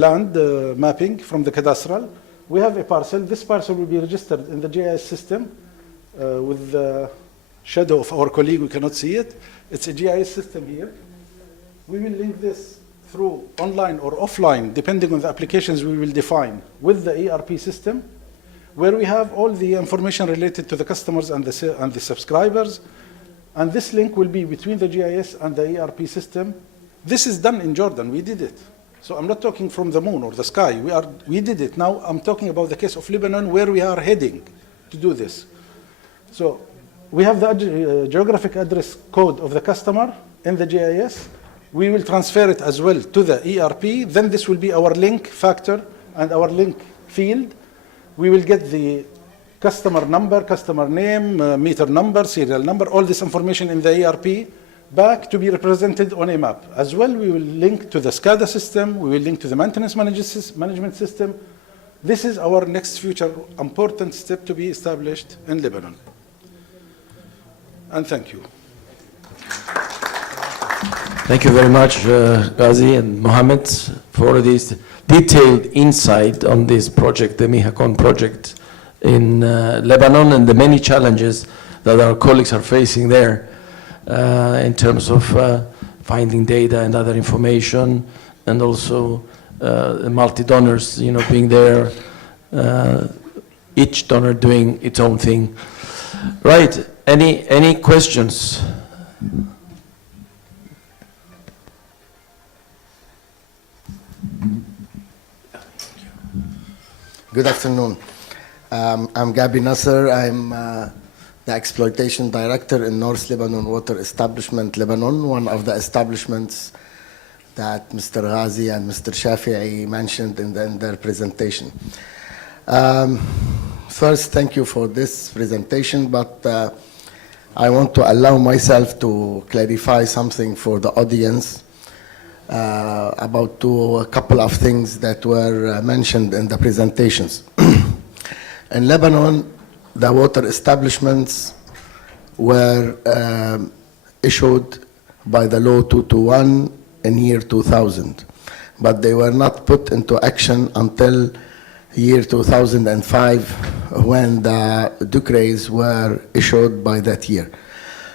land mapping from the cadastral. We have a parcel. This parcel will be registered in the GIS system with the shadow of our colleague. We cannot see it. It's a GIS system here. We will link this through online or offline, depending on the applications we will define, with the ERP system, where we have all the information related to the customers and the subscribers. And this link will be between the GIS and the ERP system. This is done in Jordan. We did it. So I'm not talking from the moon or the sky. We did it. Now I'm talking about the case of Lebanon, where we are heading to do this. So we have the geographic address code of the customer in the GIS. We will transfer it as well to the ERP. Then this will be our link factor and our link field. We will get the customer number, customer name, meter number, serial number, all this information in the ERP back to be represented on a map. As well, we will link to the SCADA system. We will link to the maintenance management system. This is our next future important step to be established in Lebanon. And thank you. Thank you very much, Ghazi and Mohammed, for this detailed insight on this project, the MIHACON project in Lebanon, and the many challenges that our colleagues are facing there in terms of finding data and other information, and also multi-donors, being there, each donor doing its own thing. Right, any questions? Good afternoon. I'm Gabi Nasser. I'm the Exploitation Director in North Lebanon Water Establishment, Lebanon, one of the establishments that Mr. Ghazi and Mr. Shafi'i mentioned in their presentation. First, thank you for this presentation, but I want to allow myself to clarify something for the audience about a couple of things that were mentioned in the presentations. In Lebanon, the water establishments were issued by the law 221 in year 2000, but they were not put into action until year 2005 when the decrees were issued by that year.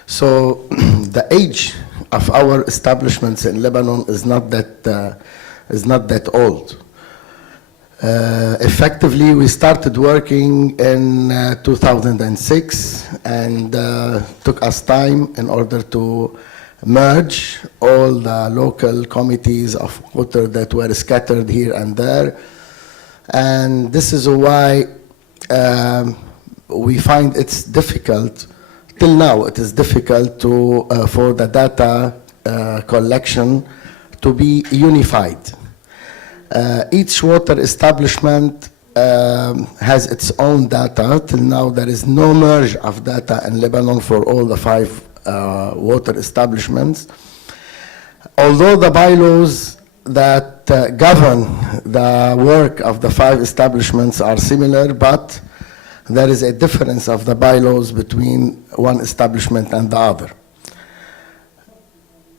So the age of our establishments in Lebanon is not that old. Effectively, we started working in 2006, and took us time in order to merge all the local committees of water that were scattered here and there. And this is why we find it's difficult, till now it is difficult for the data collection to be unified. Each water establishment has its own data. Till now, there is no merge of data in Lebanon for all the 5 water establishments. Although the bylaws that govern the work of the 5 establishments are similar, but there is a difference of the bylaws between one establishment and the other.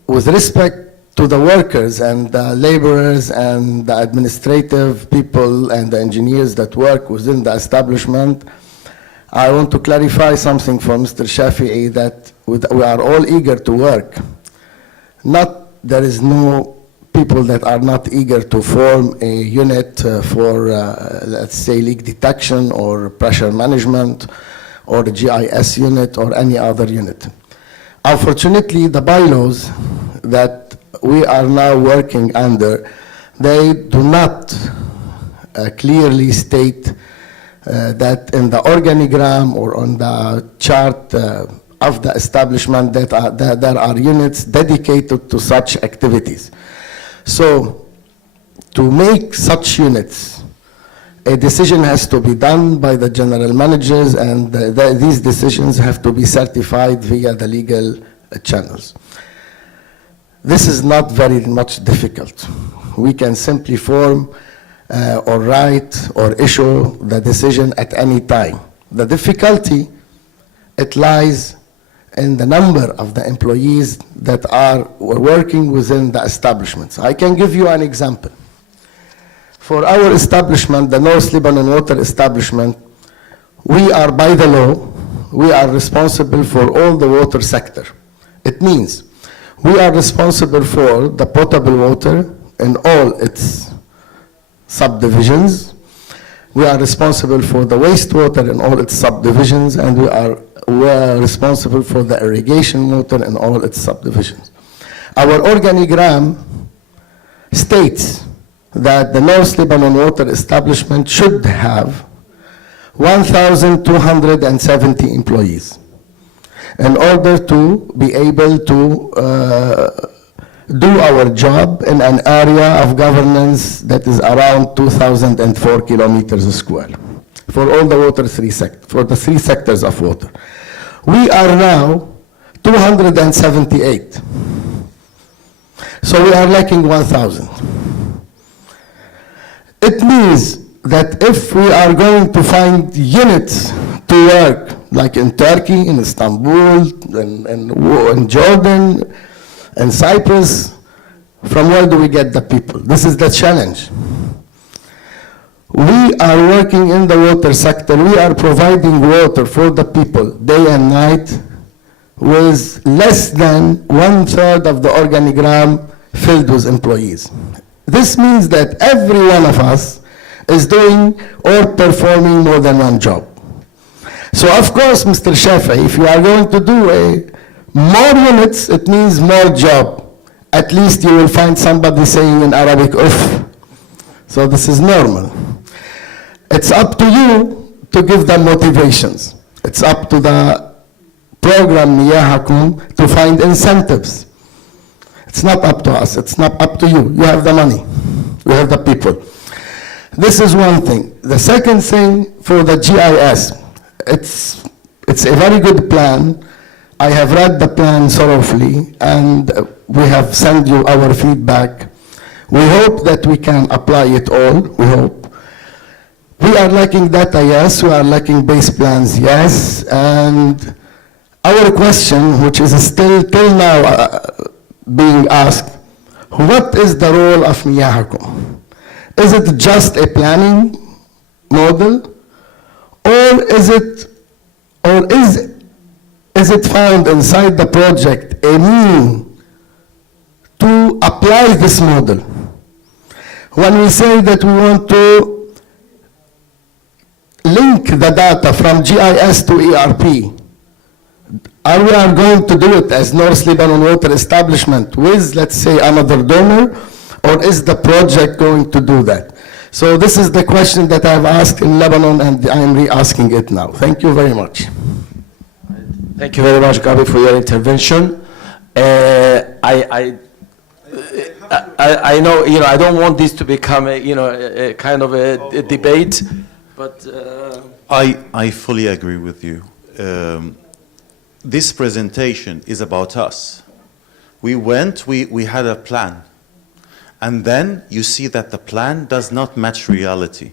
With respect to the workers and the laborers and the administrative people and the engineers that work within the establishment, I want to clarify something for Mr. Shafi'i, that we are all eager to work. There is no people that are not eager to form a unit for, let's say, leak detection or pressure management or the GIS unit or any other unit. Unfortunately, the bylaws that we are now working under, they do not clearly state that in the organigram or on the chart of the establishment that there are units dedicated to such activities. So to make such units, a decision has to be done by the general managers, and these decisions have to be certified via the legal channels. This is not very much difficult. We can simply form or write or issue the decision at any time. The difficulty, it lies in the number of the employees that are working within the establishments. I can give you an example. for our establishment, the North Lebanon Water Establishment, we are, by the law, we are responsible for all the water sector. It means we are responsible for the potable water in all its subdivisions. We are responsible for the wastewater in all its subdivisions, and we are responsible for the irrigation water in all its subdivisions. Our organigram states that the North Lebanon Water Establishment should have 1,270 employees in order to be able to do our job in an area of governance that is around 2,004 kilometers square for all the water for the three sectors of water. We are now 278. So we are lacking 1,000. It means that if we are going to find units to work, like in Turkey, in Istanbul, in Jordan, in Cyprus, from where do we get the people? This is the challenge. We are working in the water sector. We are providing water for the people day and night with less than 1/3 of the organigram filled with employees. This means that every one of us is doing or performing more than one job. So of course, Mr. Shafi, if you are going to do more units, it means more job. At least you will find somebody saying in Arabic, "Uff." So this is normal. It's up to you to give them motivations. It's up to the program Miyahakum to find incentives. It's not up to us. It's not up to you. You have the money. You have the people. This is one thing. The second thing for the GIS, it's a very good plan. I have read the plan thoroughly, and we have sent you our feedback. We hope that we can apply it all. We hope. We are lacking data, yes. We are lacking base plans, yes. And our question, which is still till now being asked, what is the role of Miyahakum? Is it just a planning model, or is it found inside the project a mean to apply this model? When we say that we want to link the data from GIS to ERP, are we going to do it as North Lebanon Water Establishment with, let's say, another donor, or is the project going to do that? So this is the question that I've asked in Lebanon, and I'm re-asking it now. Thank you very much. Thank you very much, Gabi, for your intervention. I know, I don't want this to become a kind of a debate, but I fully agree with you. This presentation is about us. We had a plan. And then you see that the plan does not match reality.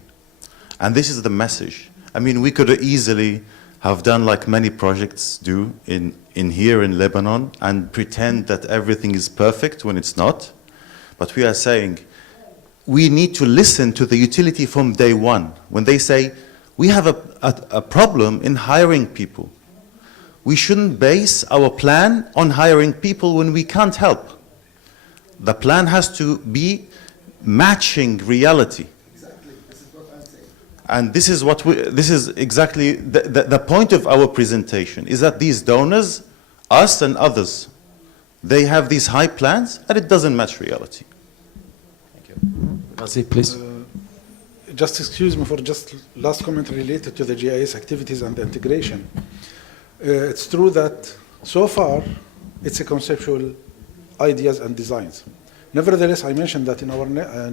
And this is the message. I mean, we could easily have done like many projects do in here in Lebanon and pretend that everything is perfect when it's not. But we are saying we need to listen to the utility from day one. When they say, we have a problem in hiring people. We shouldn't base our plan on hiring people when we can't help. The plan has to be matching reality. Exactly. This is what I'm saying. And this is exactly the point of our presentation, is that these donors, us and others, they have these high plans and it doesn't match reality. thank you. Ghazi, please. Just excuse me for just last comment related to the GIS activities and the integration. It's true that so far it's a conceptual ideas and designs. Nevertheless, I mentioned that in our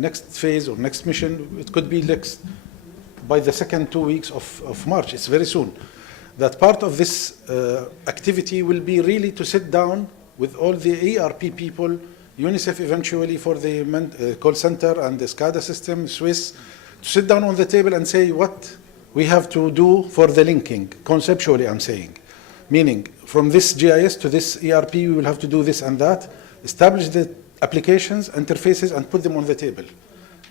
next phase or next mission, it could be by the second 2 weeks of March. It's very soon. That part of this activity will be really to sit down with all the ERP people, UNICEF eventually for the call center and the SCADA system, Swiss, to sit down on the table and say what we have to do for the linking, conceptually I'm saying. Meaning, from this GIS to this ERP, we will have to do this and that, establish the applications, interfaces, and put them on the table.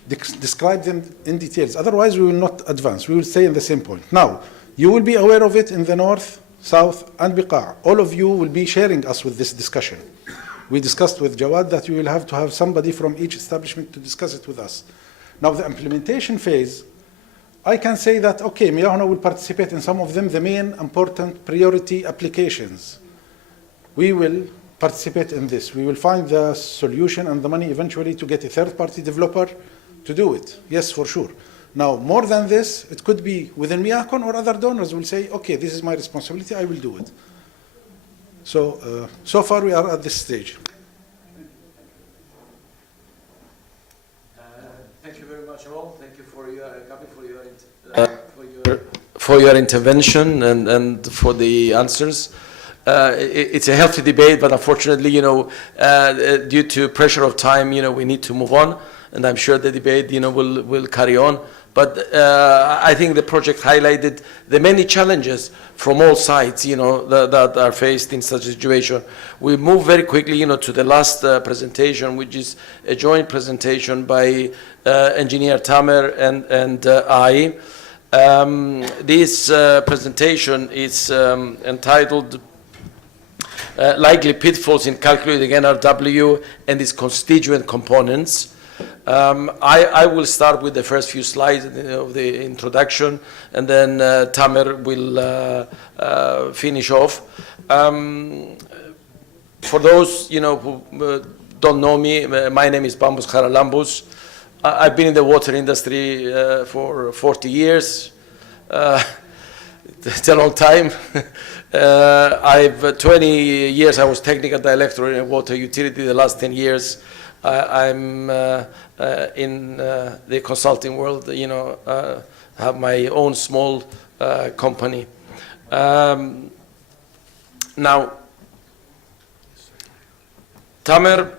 describe them in details. Otherwise, we will not advance. We will stay in the same point. Now, you will be aware of it in the north, south, and Biqa'. All of you will be sharing us with this discussion. We discussed with Jawad that you will have to have somebody from each establishment to discuss it with us. Now, the implementation phase, I can say that, okay, Miyahna will participate in some of them, the main important priority applications. We will participate in this. We will find the solution and the money eventually to get a third-party developer to do it. Yes, for sure. Now, more than this, it could be within Miyahcon or other donors will say, okay, this is my responsibility, I will do it. So, so far we are at this stage. Thank you very much, all. Thank you for your, for your intervention and for the answers. It's a healthy debate, but unfortunately, due to pressure of time, we need to move on. And I'm sure the debate, will carry on. But I think the project highlighted the many challenges from all sides, that are faced in such a situation. We move very quickly, to the last presentation, which is a joint presentation by Engineer Tamer and I. This presentation is entitled Likely Pitfalls in Calculating NRW and its Constituent Components. I will start with the first few slides of the introduction, and then Tamer will finish off. For those who don't know me, my name is Bambus Haralambus. I've been in the water industry for 40 years. It's a long time. I've 20 years I was technical director in a water utility. The last 10 years I'm in the consulting world. Have my own small company. Now, Tamer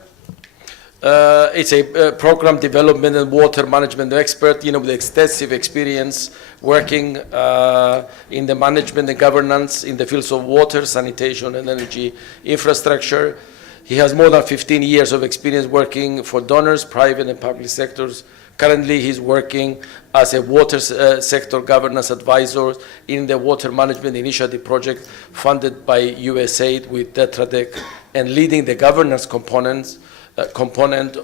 is a program development and water management expert, with extensive experience working in the management and governance in the fields of water, sanitation, and energy infrastructure. He has more than 15 years of experience working for donors, private and public sectors. Currently, he's working as a water sector governance advisor in the Water Management Initiative project funded by USAID with Tetra Tech, and leading the governance component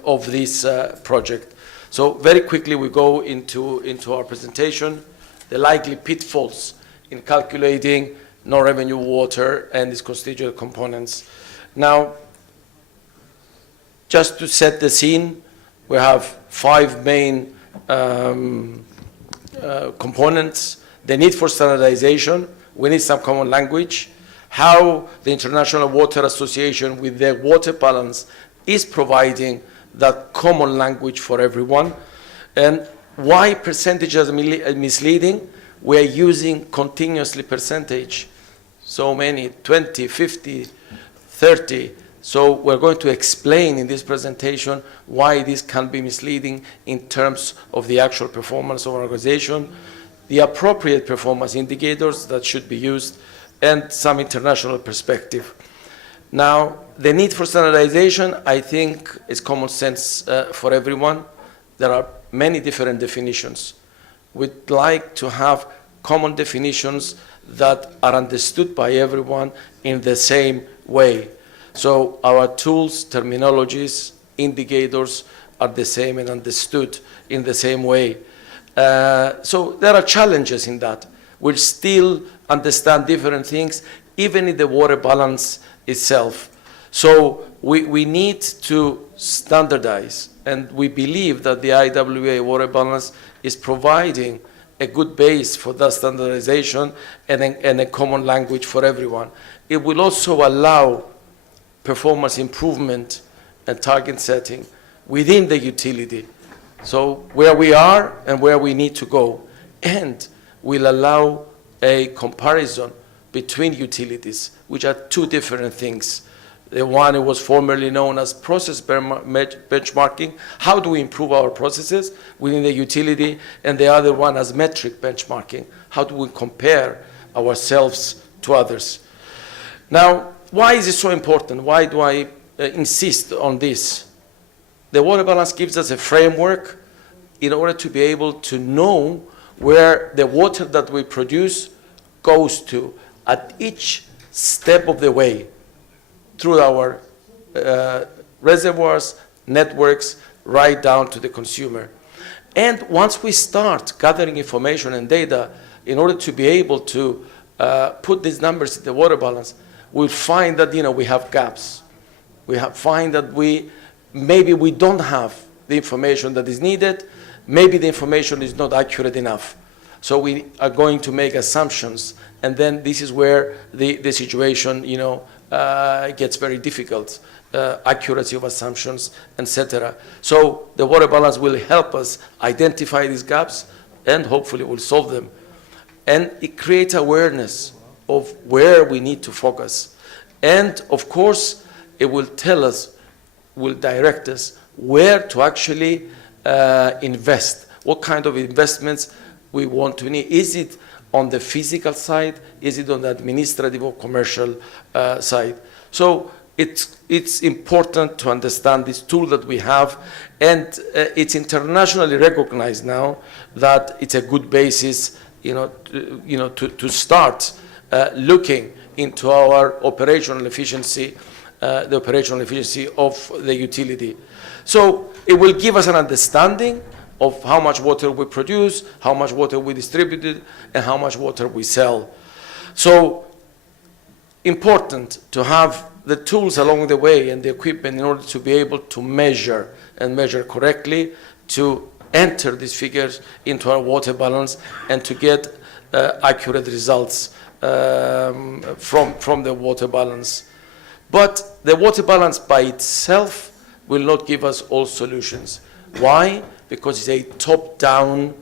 of this project. So very quickly we go into our presentation, the likely pitfalls in calculating non-revenue water and its constituent components. Now, just to set the scene, we have 5 main components. The need for standardization. We need some common language. How the International Water Association with their water balance is providing that common language for everyone. And why percentages are misleading? We're using continuously percentage. So many, 20, 50, 30. So we're going to explain in this presentation why this can be misleading in terms of the actual performance of our organization, the appropriate performance indicators that should be used, and some international perspective. Now, the need for standardization, I think, is common sense for everyone. There are many different definitions. We'd like to have common definitions that are understood by everyone in the same way. So our tools, terminologies, indicators are the same and understood in the same way. So there are challenges in that. We'll still understand different things, even in the water balance itself. So we need to standardize, and we believe that the IWA water balance is providing a good base for that standardization and a common language for everyone. It will also allow performance improvement and target setting within the utility. So where we are and where we need to go, and will allow a comparison between utilities, which are 2 different things. The one, it was formerly known as process benchmarking. How do we improve our processes within the utility? And the other one as metric benchmarking. How do we compare ourselves to others? Now, why is it so important? Why do I insist on this? The water balance gives us a framework. in order to be able to know where the water that we produce goes to at each step of the way through our reservoirs, networks, right down to the consumer. And once we start gathering information and data in order to be able to put these numbers in the water balance, we'll find that we have gaps. Find that maybe we don't have the information that is needed. Maybe the information is not accurate enough. So we are going to make assumptions, and then this is where the situation gets very difficult. Accuracy of assumptions, etc. So the water balance will help us identify these gaps, and hopefully will solve them. And it creates awareness of where we need to focus. And of course, it will tell us, will direct us where to actually invest, what kind of investments we want to need. Is it on the physical side? Is it on the administrative or commercial side? So it's important to understand this tool that we have, and it's internationally recognized now that it's a good basis, to start looking into our operational efficiency, the operational efficiency of the utility. So it will give us an understanding of how much water we produce, how much water we distributed, and how much water we sell. So important to have the tools along the way and the equipment in order to be able to measure and measure correctly, to enter these figures into our water balance and to get accurate results from the water balance. But the water balance by itself will not give us all solutions. Why? Because it's a top-down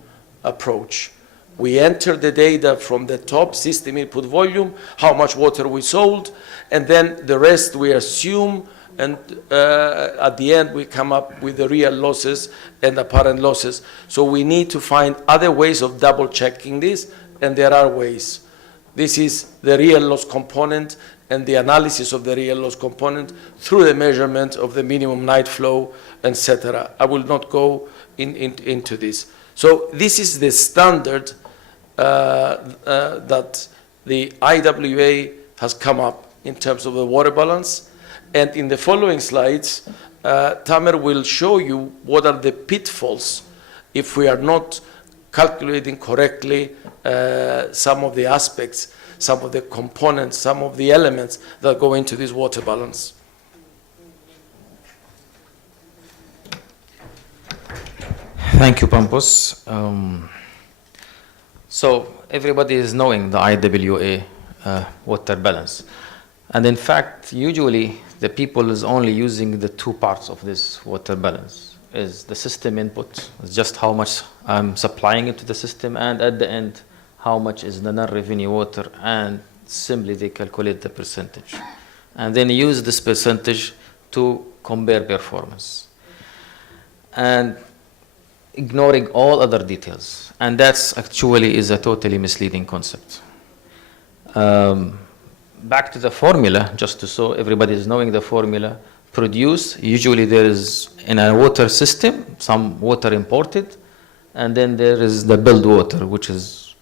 approach. We enter the data from the top, system input volume, how much water we sold, and then the rest we assume, and at the end we come up with the real losses and apparent losses. So we need to find other ways of double-checking this, and there are ways. This is the real loss component and the analysis of the real loss component through the measurement of the minimum night flow, etc. I will not go into this. So this is the standard that the IWA has come up in terms of the water balance. And in the following slides, Tamer will show you what are the pitfalls if we are not calculating correctly some of the aspects, some of the components, some of the elements that go into this water balance. Thank you, Pampos. So everybody is knowing the IWA water balance. And in fact, usually the people is only using the two parts of this water balance. Is the system input, it's just how much I'm supplying into the system, and at the end, how much is the non-revenue water, and simply they calculate the percentage. And then use this percentage to compare performance. And ignoring all other details. And that's actually is a totally misleading concept. Back to the formula, just to so everybody is knowing the formula. Produce, usually there is in a water system, some water imported, and then there is the billed water, which is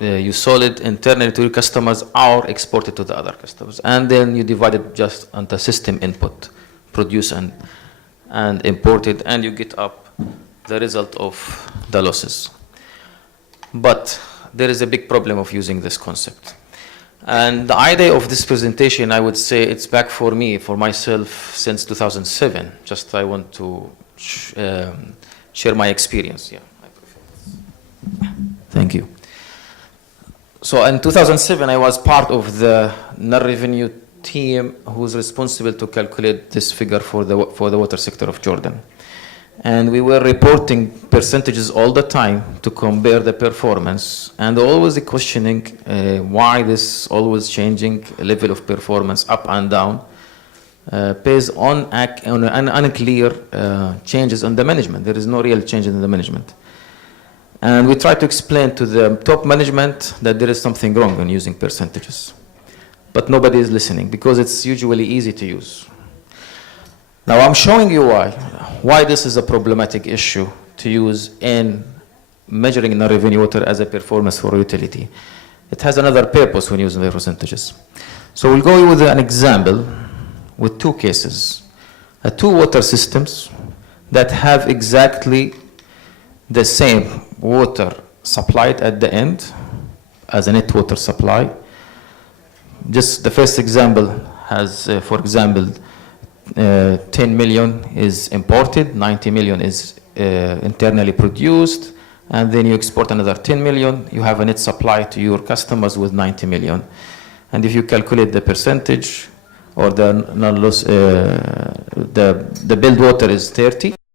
you sold it internally to your customers or exported to the other customers. And then you divide it just on the system input, produce and imported, and you get up the result of the losses. But there is a big problem of using this concept. And the idea of this presentation, I would say it's back for me, for myself, since 2007. Just I want to share my experience. Yeah, I prefer. Thank you. So in 2007, I was part of the non-revenue team who's responsible to calculate this figure for the water sector of Jordan. And we were reporting percentages all the time to compare the performance, and always questioning why this always changing level of performance up and down based on unclear changes on the management. There is no real change in the management. And we try to explain to the top management that there is something wrong in using percentages. But nobody is listening because it's usually easy to use. Now I'm showing you why this is a problematic issue to use in measuring non-revenue water as a performance for utility. It has another purpose when using the percentages. So we'll go with an example with two cases. Two water systems that have exactly the same water supplied at the end as a net water supply. Just the first example has, for example, 10 million is imported, 90 million is internally produced, and then you export another 10 million, you have a net supply to your customers with 90 million. And if you calculate the percentage or the non-loss, the billed water is 30,